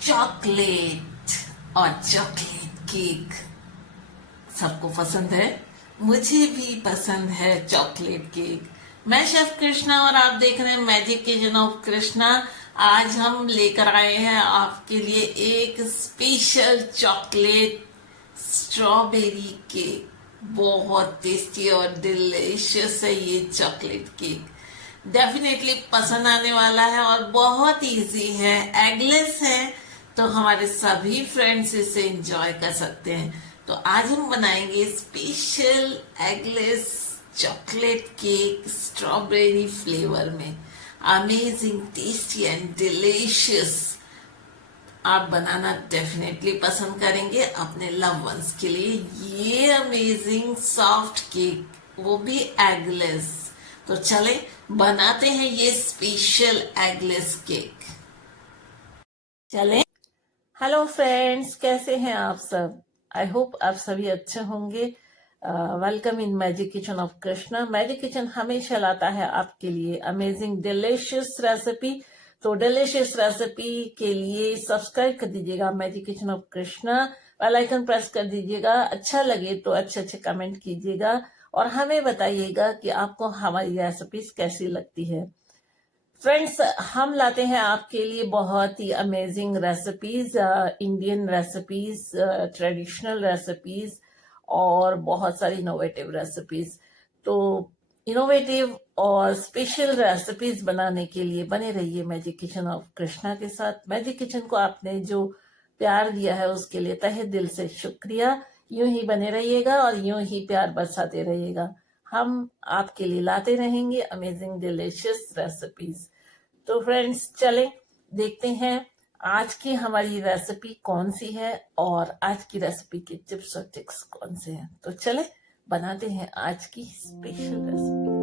Chocolate और chocolate cake सबको पसंद है। मुझे भी पसंद है चॉकलेट केक। मैं शेफ कृष्णा और आप देख रहे हैं मैजिक किचन ऑफ कृष्णा। आज हम लेकर आए हैं आपके लिए एक स्पेशल चॉकलेट स्ट्रॉबेरी केक। बहुत टेस्टी और डिलिशियस है ये चॉकलेट केक। डेफिनेटली पसंद आने वाला है और बहुत इजी है, एगलेस है, तो हमारे सभी फ्रेंड्स इसे एंजॉय कर सकते हैं। तो आज हम बनाएंगे special eggless chocolate cake strawberry flavour में। Amazing, tasty and delicious. आप बनाना डेफिनेटली पसंद करेंगे अपने लव वंस के लिए ये अमेजिंग सॉफ्ट केक, वो भी एगलेस। तो चले बनाते हैं ये स्पेशल एगलेस केक। चले। हेलो फ्रेंड्स, कैसे हैं आप सब? आई होप आप सभी अच्छे होंगे। Welcome in magic kitchen of Krishna. Magic kitchen हमेशा लाता है आपके लिए अमेजिंग डिलीशियस रेसिपी। तो डिलीशियस रेसिपी के लिए सब्सक्राइब कर दीजिएगा magic kitchen of Krishna, bell icon press कर दीजिएगा। अच्छा लगे तो अच्छे अच्छे कमेंट कीजिएगा और हमें बताइएगा कि आपको हमारी रेसिपीज कैसी लगती है। फ्रेंड्स, हम लाते हैं आपके लिए बहुत ही amazing recipes, Indian recipes, traditional recipes और बहुत सारी इनोवेटिव रेसिपीज। तो इनोवेटिव और स्पेशल रेसिपीज बनाने के लिए बने रहिए मैजिक किचन ऑफ कृष्णा के साथ। मैजिक किचन को आपने जो प्यार दिया है उसके लिए तहे दिल से शुक्रिया। यूं ही बने रहिएगा और यूं ही प्यार बरसाते रहिएगा। हम आपके लिए लाते रहेंगे अमेजिंग डिलीशियस रेसिपीज। तो फ्रेंड्स, चले देखते हैं आज की हमारी रेसिपी कौन सी है और आज की रेसिपी के टिप्स और ट्रिक्स कौन से हैं। तो चले बनाते हैं आज की स्पेशल रेसिपी।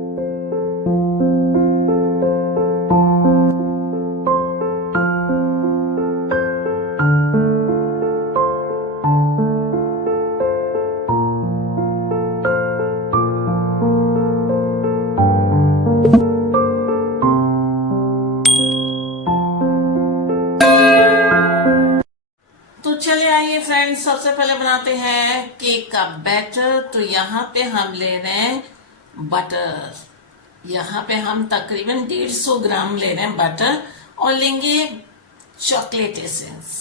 चलिए आइए फ्रेंड्स, सबसे पहले बनाते हैं केक का बैटर। तो यहाँ पे हम ले रहे हैं बटर। यहाँ पे हम तकरीबन 150 ग्राम ले रहे हैं बटर और लेंगे चॉकलेट एसेंस।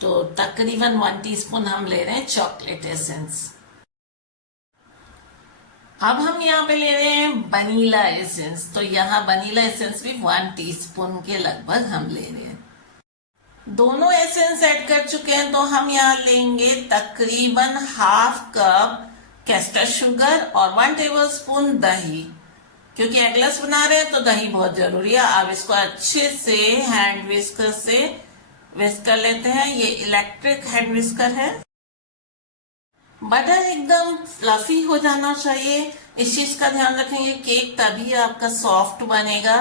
तो तकरीबन 1 टीस्पून हम ले रहे हैं चॉकलेट एसेंस। अब हम यहाँ पे ले रहे हैं वनीला एसेंस। तो यहाँ वनीला एसेंस भी 1 टीस्पून के लगभग हम ले रहे हैं। दोनों एसेंस ऐड कर चुके हैं तो हम यहाँ लेंगे तकरीबन हाफ कप कैस्टर शुगर और 1 टेबलस्पून दही। क्योंकि एगलेस बना रहे हैं तो दही बहुत जरूरी है। आप इसको अच्छे से हैंड विस्कर से विस्क कर लेते हैं। ये इलेक्ट्रिक हैंड विस्कर है। बटर एकदम फ्लफी हो जाना चाहिए, इस चीज का ध्यान रखेंगे। केक तभी आपका सॉफ्ट बनेगा,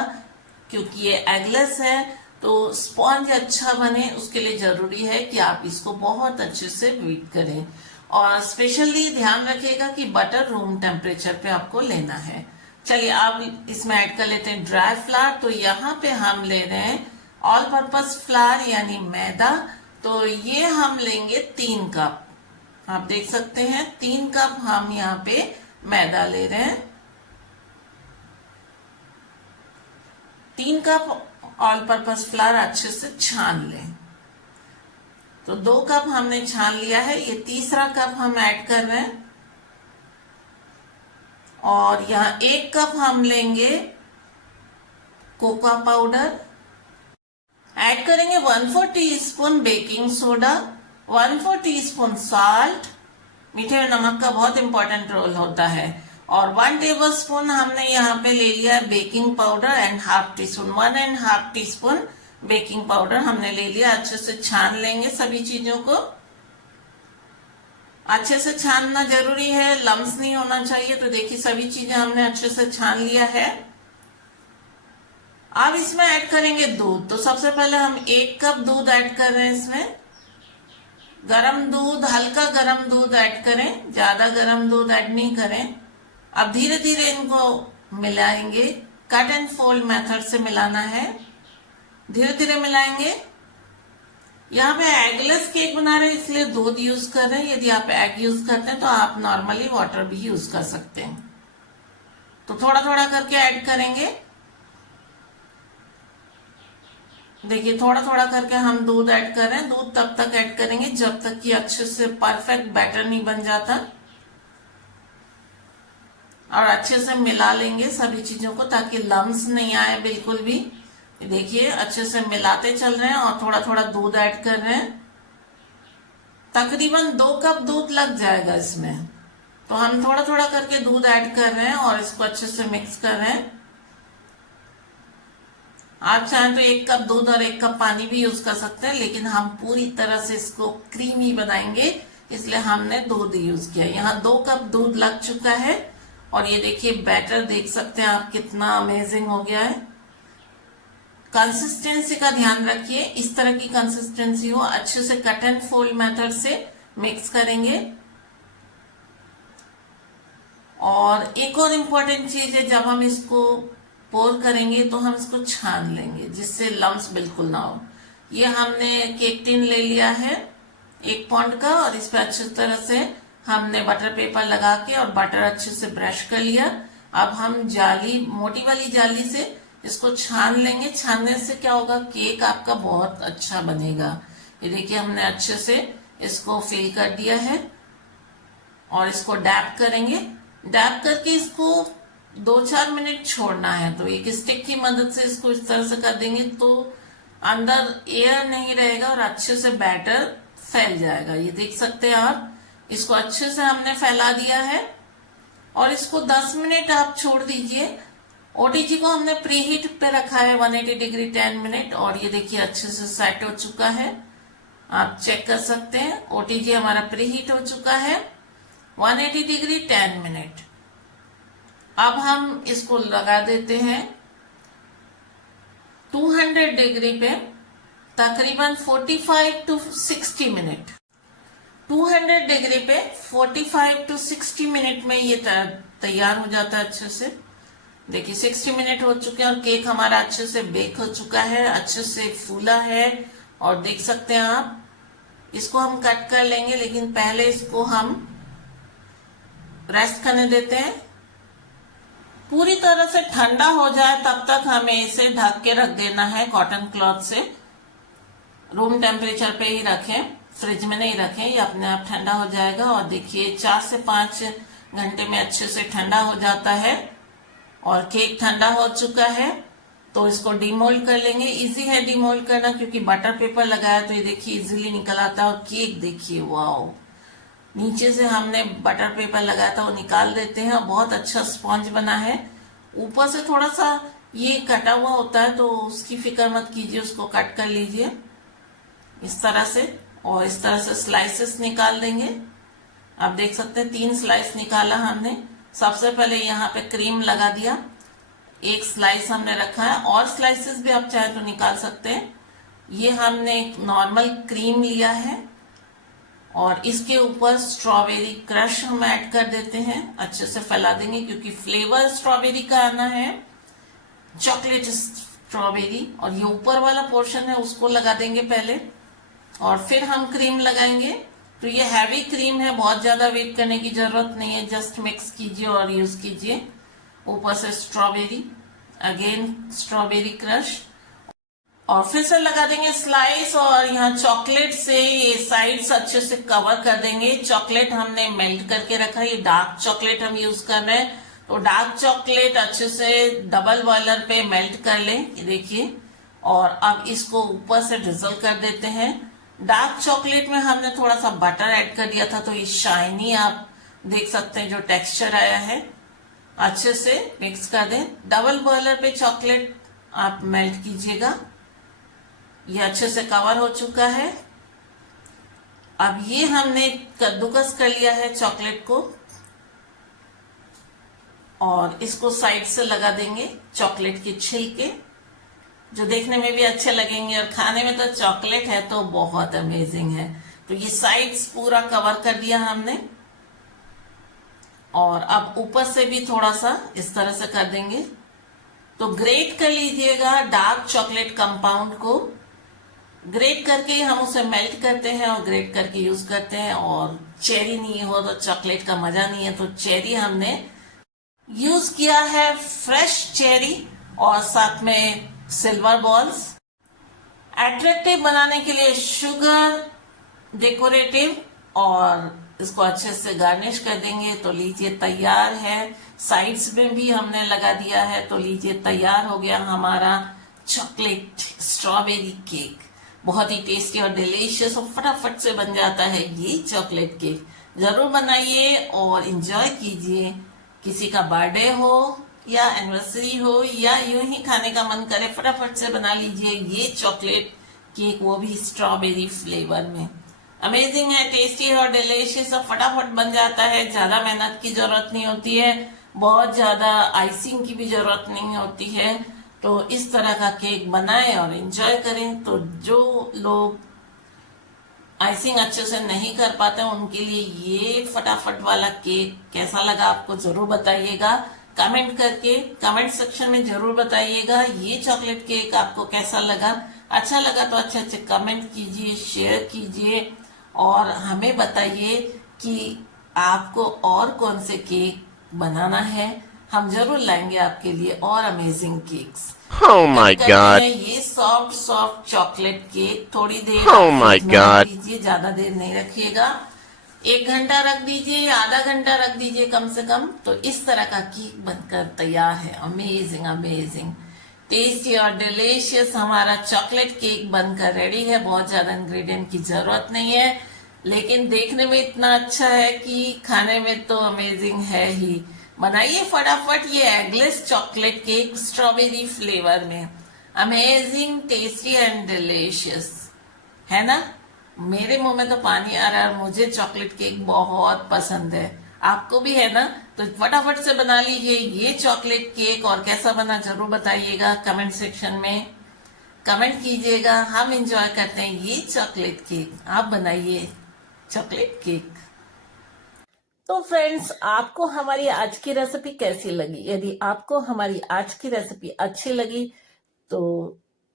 क्योंकि ये एगलेस है तो स्पॉन्ज अच्छा बने उसके लिए जरूरी है कि आप इसको बहुत अच्छे से बीट करें। और स्पेशली ध्यान रखिएगा कि बटर रूम टेम्परेचर पे आपको लेना है। चलिए आप इसमें ऐड कर लेते हैं ड्राई फ्लावर। तो यहाँ पे हम ले रहे हैं ऑल पर्पस फ्लावर यानी मैदा। तो ये हम लेंगे 3 कप। आप देख सकते हैं 3 कप हम यहाँ पे मैदा ले रहे हैं। 3 कप ऑल पर्पस फ्लावर अच्छे से छान लें। तो 2 कप हमने छान लिया है। ये तीसरा कप हम ऐड कर रहे हैं और यहाँ 1 कप हम लेंगे कोको पाउडर। ऐड करेंगे 1/4 teaspoon baking soda, 1/4 teaspoon salt. मीठे में नमक का बहुत इंपॉर्टेंट रोल होता है। और 1 टेबलस्पून हमने यहाँ पे ले लिया baking powder and 1/2 teaspoon, 1.5 teaspoon baking powder हमने ले लिया। अच्छे से छान लेंगे सभी चीजों को। अच्छे से छानना जरूरी है, लम्स नहीं होना चाहिए। तो देखिए सभी चीजें हमने अच्छे से छान लिया है। अब इसमें ऐड करेंगे दूध। तो सबसे पहले हम 1 कप दूध ऐड कर रहे हैं इसमें। गरम दूध, हल्का गरम दूध ऐड करें, ज्यादा गरम दूध ऐड नहीं करें। अब धीरे धीरे इनको मिलाएंगे। कट एंड फोल्ड मेथड से मिलाना है, धीरे धीरे मिलाएंगे। यहाँ पे एगलेस केक बना रहे हैं इसलिए दूध यूज कर रहे हैं। यदि आप एग यूज करते हैं तो आप नॉर्मली वाटर भी यूज कर सकते हैं। तो थोड़ा थोड़ा करके ऐड करेंगे। देखिए थोड़ा थोड़ा करके हम दूध ऐड कर रहे हैं। दूध तब तक ऐड करेंगे जब तक कि अच्छे से परफेक्ट बैटर नहीं बन जाता, और अच्छे से मिला लेंगे सभी चीजों को ताकि लम्स नहीं आए बिल्कुल भी। देखिए अच्छे से मिलाते चल रहे हैं और थोड़ा थोड़ा दूध ऐड कर रहे हैं। तकरीबन 2 कप दूध लग जाएगा इसमें, तो हम थोड़ा थोड़ा करके दूध ऐड कर रहे हैं और इसको अच्छे से मिक्स कर रहे हैं। आप चाहें तो 1 कप दूध और 1 कप पानी भी यूज कर सकते हैं, लेकिन हम पूरी तरह से इसको क्रीमी बनाएंगे इसलिए हमने दूध यूज किया। यहाँ 2 कप दूध लग चुका है और ये देखिए बैटर देख सकते हैं आप कितना अमेजिंग हो गया है। कंसिस्टेंसी का ध्यान रखिए, इस तरह की कंसिस्टेंसी हो। अच्छे से कट एंड फोल्ड मेथड से मिक्स करेंगे। और एक और इम्पोर्टेंट चीज है, जब हम इसको पोर करेंगे तो हम इसको छान लेंगे जिससे लम्स बिल्कुल ना हो। ये हमने केक टिन ले लिया है 1 पाउंड का और इस पर अच्छी तरह से हमने बटर पेपर लगा के और बटर अच्छे से ब्रश कर लिया। अब हम जाली, मोटी वाली जाली से इसको छान लेंगे। छानने से क्या होगा, केक आपका बहुत अच्छा बनेगा। ये देखिए हमने अच्छे से इसको फिल कर दिया है और इसको डैप करेंगे। डैप करके इसको 2-4 मिनट छोड़ना है। तो एक स्टिक की मदद से इसको इस तरह से कर देंगे तो अंदर एयर नहीं रहेगा और अच्छे से बैटर फैल जाएगा। ये देख सकते हैं आप, इसको अच्छे से हमने फैला दिया है और इसको 10 मिनट आप छोड़ दीजिए। ओटीजी को हमने प्री हीट पे रखा है 180 डिग्री 10 मिनट और ये देखिए अच्छे से सेट हो चुका है। आप चेक कर सकते हैं ओटीजी हमारा प्री हीट हो चुका है 180 डिग्री 10 मिनट। अब हम इसको लगा देते हैं 200 डिग्री पे तकरीबन 45 टू 60 मिनट। 200 डिग्री पे 45 टू 60 मिनट में ये तैयार हो जाता है अच्छे से। देखिए 60 मिनट हो चुके हैं और केक हमारा अच्छे से बेक हो चुका है, अच्छे से फूला है। और देख सकते हैं आप, इसको हम कट कर लेंगे लेकिन पहले इसको हम रेस्ट करने देते हैं। पूरी तरह से ठंडा हो जाए तब तक हमें इसे ढक के रख देना है कॉटन क्लॉथ से। रूम टेम्परेचर पे ही रखें, फ्रिज में नहीं रखें, ये अपने आप ठंडा हो जाएगा। और देखिए 4 से 5 घंटे में अच्छे से ठंडा हो जाता है और केक ठंडा हो चुका है। तो इसको डीमोल्ड कर लेंगे। इजी है डीमोल्ड करना क्योंकि बटर पेपर लगाया तो ये देखिए इजीली निकल आता है। और केक देखिए, वाओ, नीचे से हमने बटर पेपर लगाया था वो निकाल देते हैं और बहुत अच्छा स्पॉन्ज बना है। ऊपर से थोड़ा सा ये कटा हुआ होता है तो उसकी फिक्र मत कीजिए, उसको कट कर लीजिए इस तरह से और इस तरह से स्लाइसेस निकाल देंगे। आप देख सकते हैं 3 स्लाइस निकाला हमने। सबसे पहले यहाँ पे क्रीम लगा दिया, 1 स्लाइस हमने रखा है और स्लाइसेस भी आप चाहे तो निकाल सकते हैं। ये हमने एक नॉर्मल क्रीम लिया है और इसके ऊपर स्ट्रॉबेरी क्रश हम ऐड कर देते हैं, अच्छे से फैला देंगे क्योंकि फ्लेवर स्ट्रॉबेरी का आना है, चॉकलेट स्ट्रॉबेरी। और ये ऊपर वाला पोर्शन है उसको लगा देंगे पहले और फिर हम क्रीम लगाएंगे। तो ये हैवी क्रीम है, बहुत ज्यादा वेट करने की जरूरत नहीं है, जस्ट मिक्स कीजिए और यूज कीजिए। ऊपर से स्ट्रॉबेरी, अगेन स्ट्रॉबेरी क्रश और फिर से लगा देंगे स्लाइस। और यहाँ चॉकलेट से ये साइड्स अच्छे से कवर कर देंगे। चॉकलेट हमने मेल्ट करके रखा है, ये डार्क चॉकलेट हम यूज कर रहे हैं। तो डार्क चॉकलेट अच्छे से डबल बॉयलर पे मेल्ट कर लें, ये देखिए। और अब इसको ऊपर से ड्रिजल कर देते हैं। डार्क चॉकलेट में हमने थोड़ा सा बटर ऐड कर दिया था तो ये शाइनी आप देख सकते हैं जो टेक्सचर आया है। अच्छे से मिक्स कर दें। डबल बॉयलर पे चॉकलेट आप मेल्ट कीजिएगा। ये अच्छे से कवर हो चुका है। अब ये हमने कद्दूकस कर लिया है चॉकलेट को और इसको साइड से लगा देंगे चॉकलेट के छिलके, जो देखने में भी अच्छे लगेंगे और खाने में तो चॉकलेट है तो बहुत अमेजिंग है। तो ये साइड्स पूरा कवर कर दिया हमने और अब ऊपर से भी थोड़ा सा इस तरह से कर देंगे। तो ग्रेट कर लीजिएगा डार्क चॉकलेट कंपाउंड को ग्रेट करके हम उसे मेल्ट करते हैं और ग्रेट करके यूज करते हैं। और चेरी नहीं हो तो चॉकलेट का मजा नहीं है, तो चेरी हमने यूज किया है, फ्रेश चेरी, और साथ में सिल्वर बॉल्स। एट्रैक्टिव बनाने के लिए शुगर, डेकोरेटिव, और इसको अच्छे से गार्निश कर देंगे तो लीजिए तैयार है। साइड्स में भी हमने लगा दिया है, तो लीजिए तैयार हो गया हमारा चॉकलेट स्ट्रॉबेरी केक। बहुत ही टेस्टी और डिलीशियस और फटाफट से बन जाता है ये चॉकलेट केक। जरूर बनाइए और इंजॉय कीजिए। किसी का बर्थडे हो या एनिवर्सरी हो या यूं ही खाने का मन करे, फटाफट से बना लीजिए ये चॉकलेट केक, वो भी स्ट्रॉबेरी फ्लेवर में। अमेजिंग है, टेस्टी है और डिलीशियस, और फटाफट बन जाता है। ज्यादा मेहनत की जरूरत नहीं होती है, बहुत ज्यादा आइसिंग की भी जरूरत नहीं होती है। तो इस तरह का केक बनाएं और एंजॉय करें। तो जो लोग आइसिंग अच्छे से नहीं कर पाते उनके लिए ये फटाफट वाला केक कैसा लगा आपको जरूर बताइएगा कमेंट करके। कमेंट सेक्शन में जरूर बताइएगा ये चॉकलेट केक आपको कैसा लगा। अच्छा लगा तो अच्छे अच्छे कमेंट कीजिए, शेयर कीजिए और हमें बताइए कि आपको और कौन से केक बनाना है। हम जरूर लाएंगे आपके लिए और amazing cakes. Oh my God! ये सॉफ्ट सॉफ्ट चॉकलेट केक थोड़ी देर Oh my God! दीजिए, ज्यादा देर नहीं रखिएगा। 1 घंटा रख दीजिए, आधा घंटा रख दीजिए कम से कम। तो इस तरह का केक बनकर तैयार है। अमेजिंग अमेजिंग टेस्टी और डिलीशियस हमारा चॉकलेट केक बनकर रेडी है। बहुत ज्यादा इंग्रेडिएंट की जरूरत नहीं है, लेकिन देखने में इतना अच्छा है कि खाने में तो अमेजिंग है ही। बनाइए फटाफट ये eggless chocolate cake strawberry flavour में। अमेजिंग, टेस्टी एंड डिलीशियस है ना। मेरे मुंह में तो पानी आ रहा है, मुझे चॉकलेट केक बहुत पसंद है। आपको भी है ना? तो फटाफट से बना लीजिए ये चॉकलेट केक और कैसा बना जरूर बताइएगा कमेंट सेक्शन में। कमेंट कीजिएगा, हम एंजॉय करते हैं ये चॉकलेट केक। आप बनाइए चॉकलेट केक। तो फ्रेंड्स, आपको हमारी आज की रेसिपी कैसी लगी? यदि आपको हमारी आज की रेसिपी अच्छी लगी तो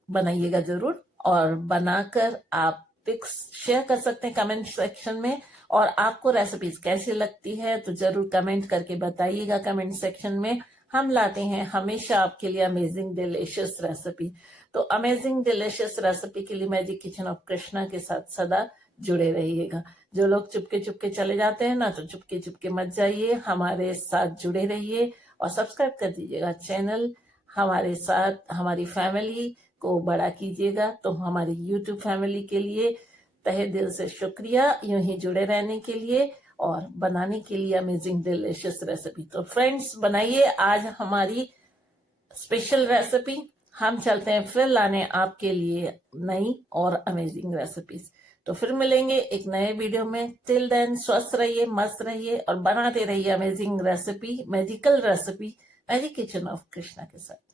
बनाइएगा जरूर, और बनाकर आप पिक्स शेयर कर सकते हैं कमेंट सेक्शन में। और आपको रेसिपीज कैसी लगती है तो जरूर कमेंट करके बताइएगा कमेंट सेक्शन में। हम लाते हैं हमेशा आपके लिए अमेजिंग डिलीशियस रेसिपी। तो अमेजिंग डिलीशियस रेसिपी के लिए मैजिक किचन ऑफ कृष्णा के साथ सदा जुड़े रहिएगा। जो लोग चुपके चुपके चले जाते हैं ना, तो चुपके चुपके मत जाइए, हमारे साथ जुड़े रहिए और सब्सक्राइब कर दीजिएगा चैनल। हमारे साथ हमारी फैमिली को बड़ा कीजिएगा। तो हमारी यूट्यूब फैमिली के लिए तहे दिल से शुक्रिया यूं ही जुड़े रहने के लिए और बनाने के लिए अमेजिंग डिलीशियस रेसिपी। तो फ्रेंड्स, बनाइए आज हमारी स्पेशल रेसिपी। हम चलते हैं फिर लाने आपके लिए नई और अमेजिंग रेसिपीज। तो फिर मिलेंगे एक नए वीडियो में। टिल देन स्वस्थ रहिए, मस्त रहिए और बनाते रहिए amazing recipe, magical recipe magic kitchen of Krishna के साथ।